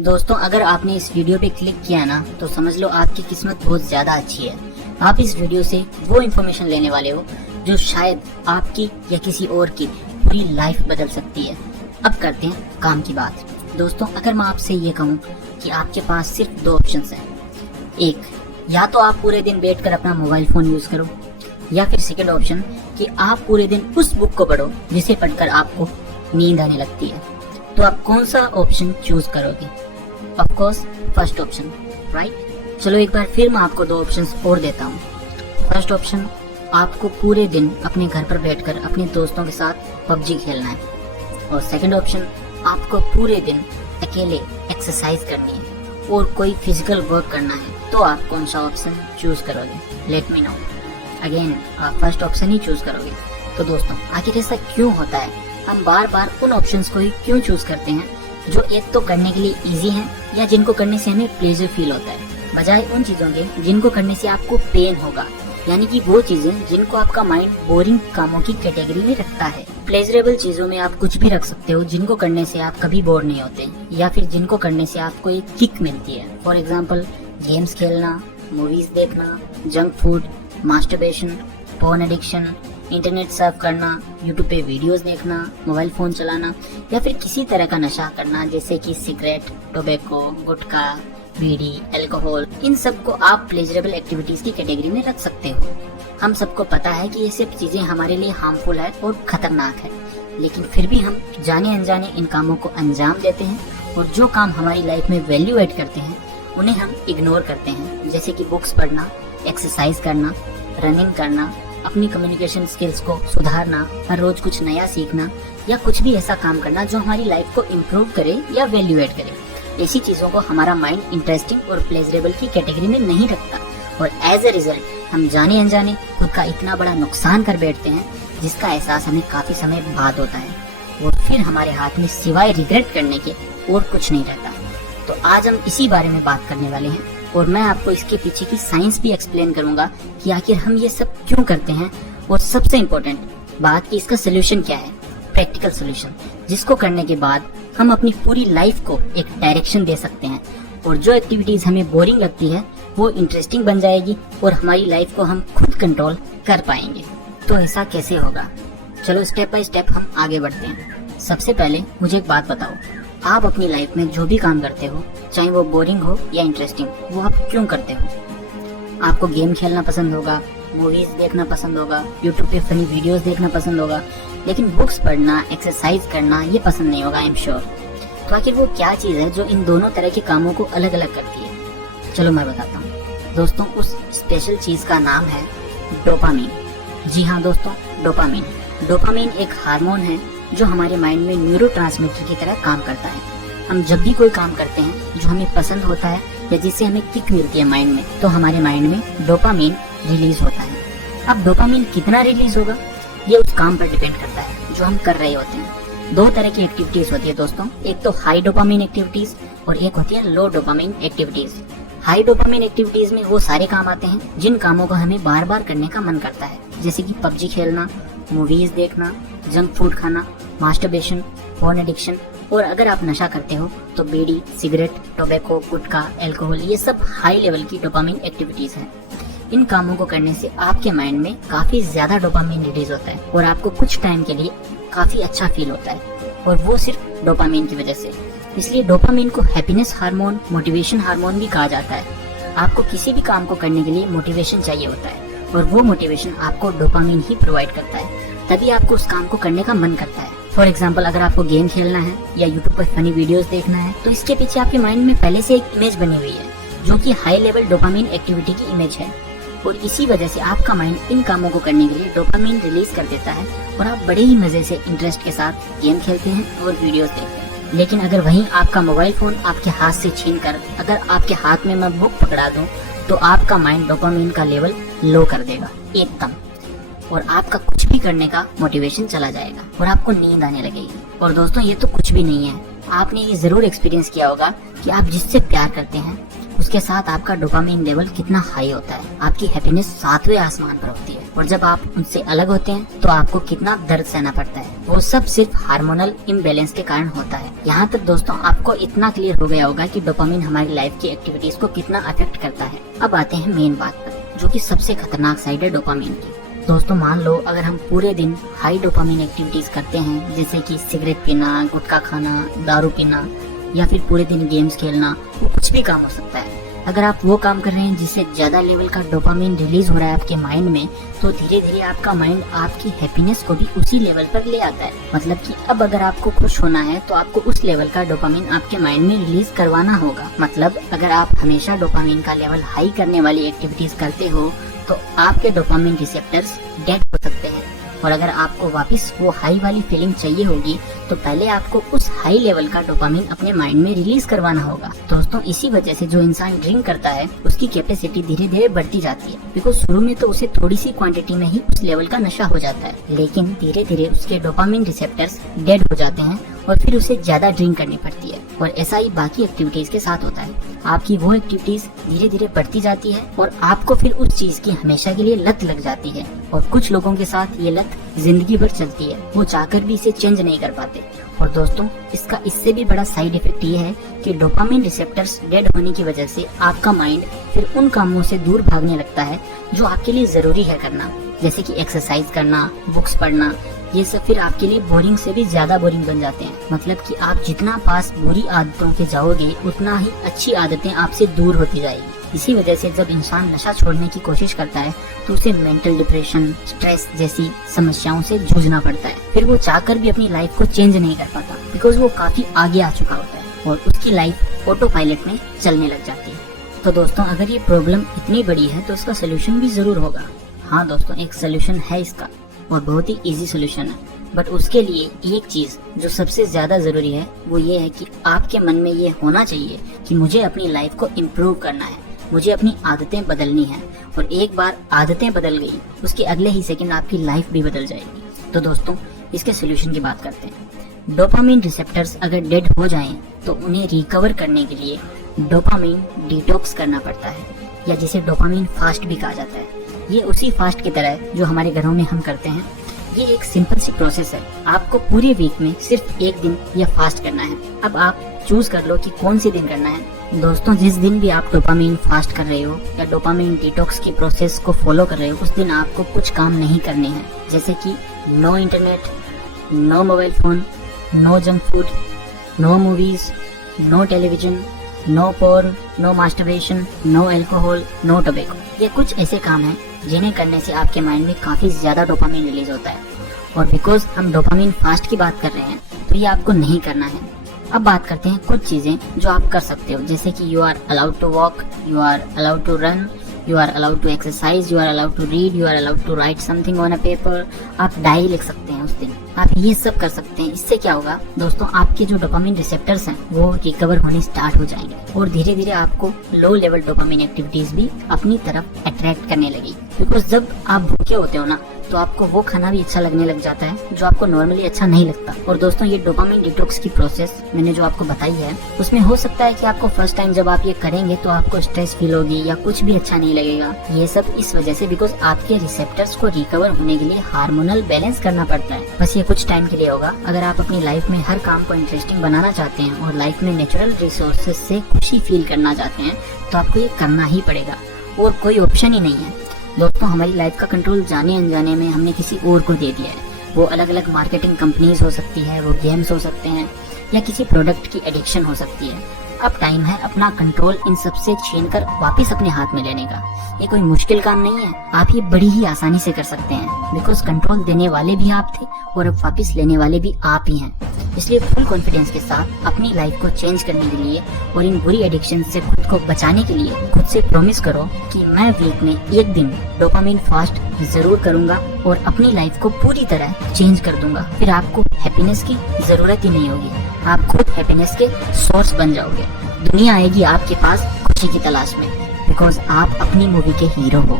दोस्तों अगर आपने इस वीडियो पे क्लिक किया ना तो समझ लो आपकी किस्मत बहुत ज्यादा अच्छी है। आप इस वीडियो से वो इन्फॉर्मेशन लेने वाले हो जो शायद आपकी या किसी और की पूरी लाइफ बदल सकती है। अब करते हैं काम की बात। दोस्तों अगर मैं आपसे ये कहूँ कि आपके पास सिर्फ दो ऑप्शंस हैं, एक या तो आप पूरे दिन बैठकर अपना मोबाइल फोन यूज करो, या फिर सेकंड ऑप्शन कि आप पूरे दिन उस बुक को पढ़ो जिसे पढ़कर आपको नींद आने लगती है। तो आप कौन सा ऑप्शन चूज करोगे? Of course first option, right. चलो एक बार फिर मैं आपको दो ऑप्शंस और देता हूँ। फर्स्ट ऑप्शन, आपको पूरे दिन अपने घर पर बैठकर अपने दोस्तों के साथ पबजी खेलना है, और सेकंड ऑप्शन, आपको पूरे दिन अकेले एक्सरसाइज करनी है और कोई फिजिकल वर्क करना है। तो आप कौन सा ऑप्शन चूज करोगे? Let me know. अगेन आप फर्स्ट ऑप्शन ही चूज करोगे। तो दोस्तों आखिर ऐसा क्यों होता है? हम बार बार उन ऑप्शंस को ही क्यों चूज करते हैं जो एक तो करने के लिए इजी हैं या जिनको करने से हमें प्लेजर फील होता है, बजाय उन चीजों के जिनको करने से आपको पेन होगा, यानी कि वो चीजें जिनको आपका माइंड बोरिंग कामों की कैटेगरी में रखता है। प्लेजरेबल चीजों में आप कुछ भी रख सकते हो जिनको करने से आप कभी बोर नहीं होते, या फिर जिनको करने से आपको एक किक मिलती है। फॉर एग्जाम्पल गेम्स खेलना, मूवीज देखना, junk food, masturbation, porn addiction, internet Surf करना, यूट्यूब पे वीडियोस देखना, मोबाइल फोन चलाना, या फिर किसी तरह का नशा करना जैसे कि सिगरेट, टोबैको, गुटखा, बीड़ी, अल्कोहल। इन सब को आप प्लेजरेबल एक्टिविटीज की कैटेगरी में रख सकते हो। हम सबको पता है कि ये सब चीजें हमारे लिए हार्मफुल है और खतरनाक है, लेकिन फिर भी हम जाने अनजाने इन कामों को अंजाम देते हैं, और जो काम हमारी लाइफ में वैल्यू ऐड करते हैं उन्हें हम इग्नोर करते हैं, जैसे कि बुक्स पढ़ना, एक्सरसाइज करना, रनिंग करना, अपनी कम्युनिकेशन स्किल्स को सुधारना, हर रोज कुछ नया सीखना, या कुछ भी ऐसा काम करना जो हमारी लाइफ को इम्प्रूव करे या वैल्यू ऐड करे। ऐसी चीजों को हमारा माइंड इंटरेस्टिंग और प्लेजरेबल की कैटेगरी में नहीं रखता, और एज ए रिजल्ट हम जाने अनजाने खुद का इतना बड़ा नुकसान कर बैठते हैं जिसका एहसास हमें काफी समय बाद होता है, और फिर हमारे हाथ में सिवाय रिग्रेट करने के और कुछ नहीं रहता। तो आज हम इसी बारे में बात करने वाले हैं, और मैं आपको इसके पीछे की साइंस भी एक्सप्लेन करूंगा कि आखिर हम ये सब क्यों करते हैं, और सबसे इम्पोर्टेंट बात कि इसका सोल्यूशन क्या है, प्रैक्टिकल सोल्यूशन, जिसको करने के बाद हम अपनी पूरी लाइफ को एक डायरेक्शन दे सकते हैं, और जो एक्टिविटीज हमें बोरिंग लगती है वो इंटरेस्टिंग बन जाएगी, और हमारी लाइफ को हम खुद कंट्रोल कर पाएंगे। तो ऐसा कैसे होगा? चलो स्टेप बाय स्टेप हम आगे बढ़ते हैं। सबसे पहले मुझे एक बात बताओ, आप अपनी लाइफ में जो भी काम करते हो, चाहे वो बोरिंग हो या इंटरेस्टिंग, वो आप क्यों करते हो? आपको गेम खेलना पसंद होगा, मूवीज देखना पसंद होगा, यूट्यूब पे फनी वीडियोस देखना पसंद होगा, लेकिन बुक्स पढ़ना, एक्सरसाइज करना ये पसंद नहीं होगा, आई एम श्योर। तो आखिर वो क्या चीज है जो इन दोनों तरह के कामों को अलग अलग करती है? चलो मैं बताता हूँ। दोस्तों उस स्पेशल चीज का नाम है डोपामीन। जी हाँ दोस्तों, डोपामीन। डोपामीन एक हार्मोन है जो हमारे माइंड में न्यूरोट्रांसमीटर की तरह काम करता है। हम जब भी कोई काम करते हैं जो हमें पसंद होता है या जिससे हमें किक मिलती है माइंड में, तो हमारे माइंड में डोपामीन रिलीज होता है। अब डोपामीन कितना रिलीज होगा ये उस काम पर डिपेंड करता है जो हम कर रहे होते हैं। दो तरह की एक्टिविटीज होती है दोस्तों, एक तो हाई डोपामीन एक्टिविटीज और एक होती है low dopamine activities. High dopamine activities में वो सारे काम आते हैं जिन कामों को हमें बार बार करने का मन करता है, जैसे कि पबजी खेलना, मूवीज देखना, जंक फूड खाना, मास्टरबेशन, पोर्न एडिक्शन, और अगर आप नशा करते हो तो बीड़ी, सिगरेट, टोबैको, गुटखा, अल्कोहल, ये सब हाई लेवल की डोपामीन एक्टिविटीज हैं। इन कामों को करने से आपके माइंड में काफी ज्यादा डोपामीन रिलीज होता है, और आपको कुछ टाइम के लिए काफी अच्छा फील होता है, और वो सिर्फ डोपामीन की वजह से। इसलिए डोपामीन को हैप्पीनेस हार्मोन, मोटिवेशन हार्मोन भी कहा जाता है। आपको किसी भी काम को करने के लिए मोटिवेशन चाहिए होता है, और वो मोटिवेशन आपको डोपामीन ही प्रोवाइड करता है, तभी आपको उस काम को करने का मन करता है। फॉर एग्जाम्पल अगर आपको गेम खेलना है या यूट्यूब पर फनी वीडियोस देखना है, तो इसके पीछे आपके माइंड में पहले से एक इमेज बनी हुई है जो कि हाई लेवल डोपामीन एक्टिविटी की इमेज है, और इसी वजह से आपका माइंड इन कामों को करने के लिए डोपामीन रिलीज कर देता है, और आप बड़े ही मजे से इंटरेस्ट के साथ गेम खेलते हैं और वीडियोस देखते हैं। लेकिन अगर वहीं आपका मोबाइल फोन आपके हाथ से छीन कर अगर आपके हाथ में मैं बुक पकड़ा दूं, तो आपका माइंड डोपामीन का लेवल लो कर देगा एकदम, और आपका कुछ भी करने का मोटिवेशन चला जाएगा, और आपको नींद आने लगेगी। और दोस्तों ये तो कुछ भी नहीं है, आपने ये जरूर एक्सपीरियंस किया होगा कि आप जिससे प्यार करते हैं उसके साथ आपका डोपामिन लेवल कितना हाई होता है, आपकी हैप्पीनेस 7वें आसमान पर होती है। और जब आप उनसे अलग होते हैं तो आपको कितना दर्द सहना पड़ता है। वो सब सिर्फ हार्मोनल इम्बैलेंस के कारण होता है। यहाँ तक दोस्तों आपको इतना क्लियर हो गया होगा कि डोपामिन हमारी लाइफ की एक्टिविटीज को कितना अफेक्ट करता है। अब आते हैं मेन बात पर, जो कि सबसे खतरनाक साइड है डोपामिन की। दोस्तों मान लो अगर हम पूरे दिन हाई डोपामिन एक्टिविटीज करते हैं, जैसे कि सिगरेट पीना, गुटखा खाना, दारू पीना या फिर पूरे दिन गेम्स खेलना, वो कुछ भी काम हो सकता है। अगर आप वो काम कर रहे हैं जिससे ज्यादा लेवल का डोपामिन रिलीज हो रहा है आपके माइंड में, तो धीरे धीरे आपका माइंड आपकी हैप्पीनेस को भी उसी लेवल पर ले आता है। मतलब कि अब अगर आपको खुश होना है तो आपको उस लेवल का डोपामिन आपके माइंड में रिलीज करवाना होगा। मतलब अगर आप हमेशा डोपामिन का लेवल हाई करने वाली एक्टिविटीज करते हो तो आपके डोपामिन रिसेप्टर्स डेड हो सकते हैं। और अगर आपको वापस वो हाई वाली फीलिंग चाहिए होगी तो पहले आपको उस हाई लेवल का डोपामिन अपने माइंड में रिलीज करवाना होगा। दोस्तों इसी वजह से जो इंसान ड्रिंक करता है उसकी कैपेसिटी धीरे धीरे बढ़ती जाती है, बिकॉज शुरू में तो उसे थोड़ी सी क्वांटिटी में ही उस लेवल का नशा हो जाता है, लेकिन धीरे धीरे उसके डोपामिन रिसेप्टर्स डेड हो जाते हैं और फिर उसे ज्यादा ड्रिंक करनी पड़ती है। और ऐसा ही बाकी एक्टिविटीज के साथ होता है। आपकी वो एक्टिविटीज धीरे धीरे बढ़ती जाती है और आपको फिर उस चीज की हमेशा के लिए लत लग जाती है। और कुछ लोगों के साथ ये लत जिंदगी भर चलती है, वो चाहकर भी इसे चेंज नहीं कर पाते। और दोस्तों इसका इससे भी बड़ा साइड इफेक्ट ये है कि डोपामिन रिसेप्टर्स डेड होने की वजह से आपका माइंड फिर उन कामों से दूर भागने लगता है जो आपके लिए जरूरी है करना, जैसे कि एक्सरसाइज करना, बुक्स पढ़ना। ये सब फिर आपके लिए बोरिंग से भी ज्यादा बोरिंग बन जाते हैं। मतलब कि आप जितना पास बुरी आदतों के जाओगे उतना ही अच्छी आदतें आपसे दूर होती जाएगी। इसी वजह से जब इंसान नशा छोड़ने की कोशिश करता है तो उसे मेंटल डिप्रेशन, स्ट्रेस जैसी समस्याओं से जूझना पड़ता है। फिर वो चाहकर भी अपनी लाइफ को चेंज नहीं कर पाता, बिकॉज वो काफी आगे आ चुका होता है और उसकी लाइफ ऑटो पायलट में चलने लग जाती है। तो दोस्तों अगर ये प्रॉब्लम इतनी बड़ी है तो इसका सोल्यूशन भी जरूर होगा। हाँ दोस्तों एक सोल्यूशन है इसका, और बहुत ही इजी सोल्यूशन है। बट उसके लिए एक चीज जो सबसे ज्यादा जरूरी है वो ये है कि आपके मन में ये होना चाहिए कि मुझे अपनी लाइफ को इम्प्रूव करना है, मुझे अपनी आदतें बदलनी है। और एक बार आदतें बदल गई उसके अगले ही सेकंड आपकी लाइफ भी बदल जाएगी। तो दोस्तों इसके सोल्यूशन की बात करते हैं। डोपामिन रिसेप्टर्स अगर डेड हो जाएं तो उन्हें रिकवर करने के लिए डोपामिन डिटॉक्स करना पड़ता है, या जिसे डोपामिन फास्ट भी कहा जाता है। ये उसी फास्ट की तरह है जो हमारे घरों में हम करते हैं। ये एक सिंपल सी प्रोसेस है। आपको पूरे वीक में सिर्फ एक दिन यह फास्ट करना है। अब आप चूज कर लो कि कौन सी दिन करना है। दोस्तों जिस दिन भी आप डोपामिन फास्ट कर रहे हो या डोपामिन डिटॉक्स की प्रोसेस को फॉलो कर रहे हो उस दिन आपको कुछ काम नहीं करने हैं, जैसे कि no internet, no mobile phone, no junk food, no movies, no television, no porn, no masturbation, no alcohol, no tobacco. ये कुछ ऐसे काम हैं जिन्हें करने से आपके माइंड में काफी ज्यादा डोपामिन रिलीज होता है। और बिकॉज हम डोपामिन फास्ट की बात कर रहे हैं तो ये आपको नहीं करना है। अब बात करते हैं कुछ चीजें जो आप कर सकते हो, जैसे कि you are allowed to walk, you are allowed to run, you are allowed to exercise, you are allowed to read, you are allowed to write something on a paper. आप डायरी लिख सकते हैं उस दिन, आप ये सब कर सकते हैं। इससे क्या होगा दोस्तों, आपके जो डोपामिन रिसेप्टर्स हैं वो रिकवर होने स्टार्ट हो जाएंगे और धीरे धीरे आपको लो लेवल डोपामिन एक्टिविटीज भी अपनी तरफ अट्रैक्ट करने लगी। बिकॉज जब आप भूखे होते हो ना तो आपको वो खाना भी अच्छा लगने लग जाता है जो आपको नॉर्मली अच्छा नहीं लगता। और दोस्तों ये डोपामिन डिटॉक्स की प्रोसेस मैंने जो आपको बताई है उसमें हो सकता है कि आपको फर्स्ट टाइम जब आप ये करेंगे तो आपको स्ट्रेस फील होगी या कुछ भी अच्छा नहीं लगेगा। ये सब इस वजह से बिकॉज आपके रिसेप्टर्स को रिकवर होने के लिए हार्मोनल बैलेंस करना पड़ता है। बस ये कुछ टाइम के लिए होगा। अगर आप अपनी लाइफ में हर काम को इंटरेस्टिंग बनाना चाहते हैं और लाइफ में नेचुरल रिसोर्सेज से खुशी फील करना चाहते हैं तो आपको ये करना ही पड़ेगा और कोई ऑप्शन ही नहीं है। दोस्तों हमारी लाइफ का कंट्रोल जाने अनजाने में हमने किसी और को दे दिया है। वो अलग अलग मार्केटिंग कंपनीज हो सकती है, वो गेम्स हो सकते हैं या किसी प्रोडक्ट की एडिक्शन हो सकती है। अब टाइम है अपना कंट्रोल इन सब से छीनकर वापस अपने हाथ में लेने का। ये कोई मुश्किल काम नहीं है, आप ये बड़ी ही आसानी से कर सकते हैं बिकॉज कंट्रोल देने वाले भी आप थे और अब वापस लेने वाले भी आप ही हैं। इसलिए फुल कॉन्फिडेंस के साथ अपनी लाइफ को चेंज करने के लिए और इन बुरी एडिक्शन से खुद को बचाने के लिए खुद से प्रॉमिस करो कि मैं वीक में एक दिन डोपामिन फास्ट जरूर करूंगा और अपनी लाइफ को पूरी तरह चेंज कर दूंगा। फिर आपको हैप्पीनेस की जरूरत ही नहीं होगी, आप खुद हैप्पीनेस के सोर्स बन जाओगे। दुनिया आएगी आपके पास खुशी की तलाश में बिकॉज आप अपनी मूवी के हीरो हो।